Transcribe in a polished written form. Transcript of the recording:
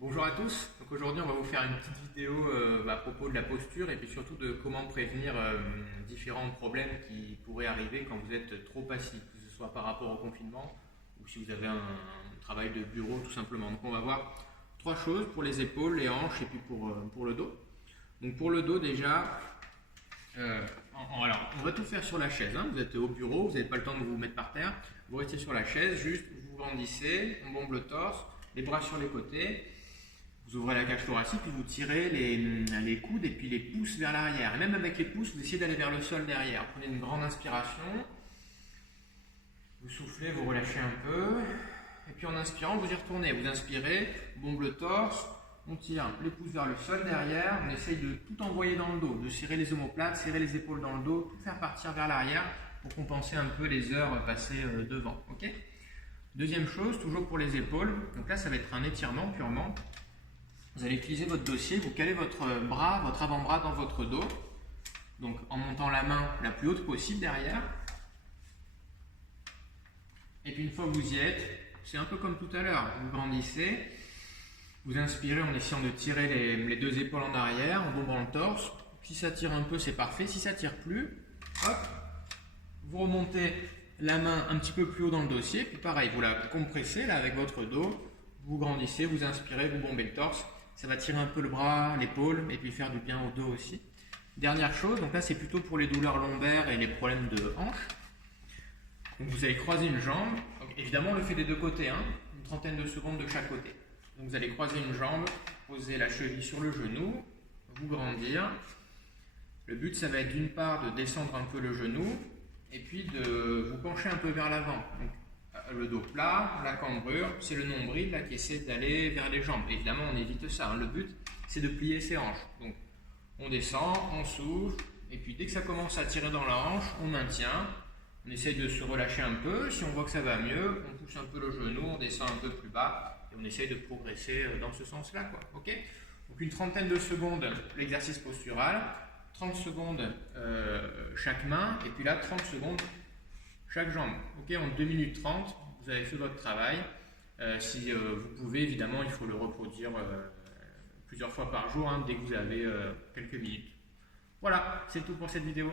Bonjour à tous, donc aujourd'hui on va vous faire une petite vidéo à propos de la posture et puis surtout de comment prévenir différents problèmes qui pourraient arriver quand vous êtes trop assis, que ce soit par rapport au confinement ou si vous avez un travail de bureau tout simplement. Donc on va voir trois choses pour les épaules, les hanches et puis pour le dos. Donc pour le dos déjà, alors on va tout faire sur la chaise, hein. Vous êtes au bureau, vous n'avez pas le temps de vous mettre par terre, vous restez sur la chaise, juste vous grandissez, on bombe le torse, les bras sur les côtés. Vous ouvrez la cage thoracique, puis vous tirez les coudes et puis les pouces vers l'arrière. Et même avec les pouces, vous essayez d'aller vers le sol derrière. Prenez une grande inspiration. Vous soufflez, vous relâchez un peu. Et puis en inspirant, vous y retournez. Vous inspirez, bombe le torse. On tire les pouces vers le sol derrière. On essaye de tout envoyer dans le dos, de serrer les omoplates, serrer les épaules dans le dos, tout faire partir vers l'arrière pour compenser un peu les heures passées devant. Okay. Deuxième chose, toujours pour les épaules. Donc là, ça va être un étirement purement. Vous allez utiliser votre dossier, vous calez votre bras, votre avant-bras dans votre dos, donc en montant la main la plus haute possible derrière. Et puis une fois que vous y êtes, c'est un peu comme tout à l'heure, vous grandissez, vous inspirez en essayant de tirer les deux épaules en arrière, en bombant le torse. Si ça tire un peu, c'est parfait. Si ça tire plus, hop, vous remontez la main un petit peu plus haut dans le dossier, puis pareil, vous la compressez là avec votre dos, vous grandissez, vous inspirez, vous bombez le torse. Ça va tirer un peu le bras, l'épaule et puis faire du bien au dos aussi. Dernière chose, donc là c'est plutôt pour les douleurs lombaires et les problèmes de hanche. Donc vous allez croiser une jambe. Donc évidemment on le fait des deux côtés, hein, une trentaine de secondes de chaque côté. Donc vous allez croiser une jambe, poser la cheville sur le genou, vous grandir. Le but ça va être d'une part de descendre un peu le genou et puis de vous pencher un peu vers l'avant. Le dos plat, la cambrure, c'est le nombril là, qui essaie d'aller vers les jambes. Évidemment, on évite ça. Hein. Le but, c'est de plier ses hanches. Donc, on descend, on souffle, et puis dès que ça commence à tirer dans la hanche, on maintient. On essaie de se relâcher un peu. Si on voit que ça va mieux, on pousse un peu le genou, on descend un peu plus bas, et on essaie de progresser dans ce sens-là, quoi. Okay. Donc, une trentaine de secondes, l'exercice postural, 30 secondes chaque main, et puis là, 30 secondes chaque jambe. Ok, en 2 minutes 30, vous avez fait votre travail. Si vous pouvez, évidemment, il faut le reproduire plusieurs fois par jour, hein, dès que vous avez quelques minutes. Voilà, c'est tout pour cette vidéo.